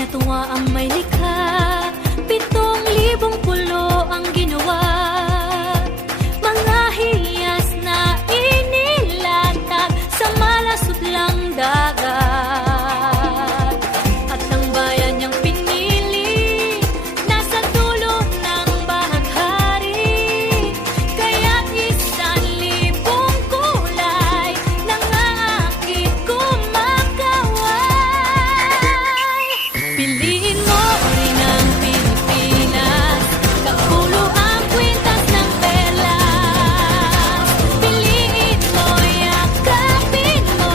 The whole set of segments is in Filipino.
Natuwa ang may likha, 7,000 pulo ang ginawa. Mga hiyas na inilatag sa malasutlang dagat. At ang bayan niyang pinili, nasa dulo ng bahaghari. Kaya't 1,000 kulay nangaakit kumakaway. Piliin mo rin ang Pilipinas, kapulo ang kwintas ng perlas. Piliin mo, yakapin mo,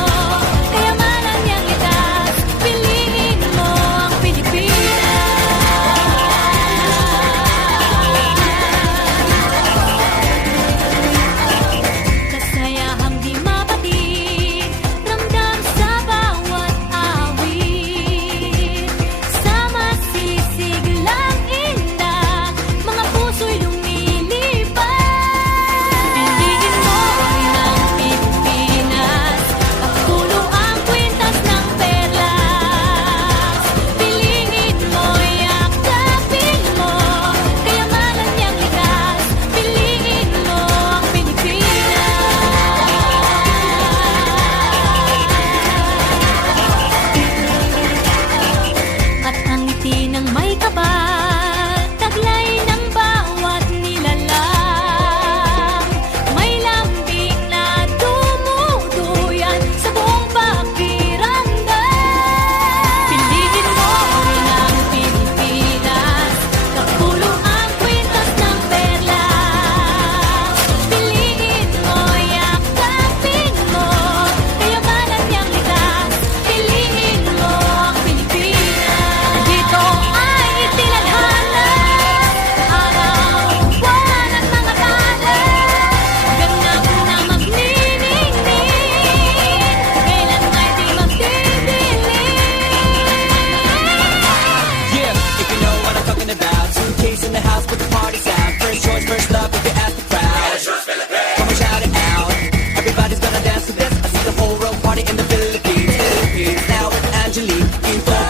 kayamanan niyang likas. Piliin mo ang Pilipinas. Kasayahang di mapatid, ramdam sa bawat awit. Sama sisiglang indah, mga puso'y lumilipad. Piliin mo rin ang Pilipinas, kapulo ang kwintas ng perlas. Piliin mo, yakapin mo, kayamanan niyang likas. Piliin mo ang Pilipinas. At ang ngiti ng may kapal, taglay ng bawat nilalang. May lambing na dumuduyan sa buong pakiramdam. Piliin mo rin ang Pilipinas, kapulo ang kwintas ng perlas. Piliin mo, yakapin mo, kayamanan niyang likas. Piliin mo ang Pilipinas. Dito ay itinadhana, araw, buwan at mga tala. Ganap na magniningning, kailan ay di magdidilim. Yeah, if you know what I'm talking about. Suitcase in the house, put the party's out. First choice, first love, if you ask the crowd. Come on, shout it out. Everybody's gonna dance to this. I see the whole world party in the Philippines. Now with Angelique, in full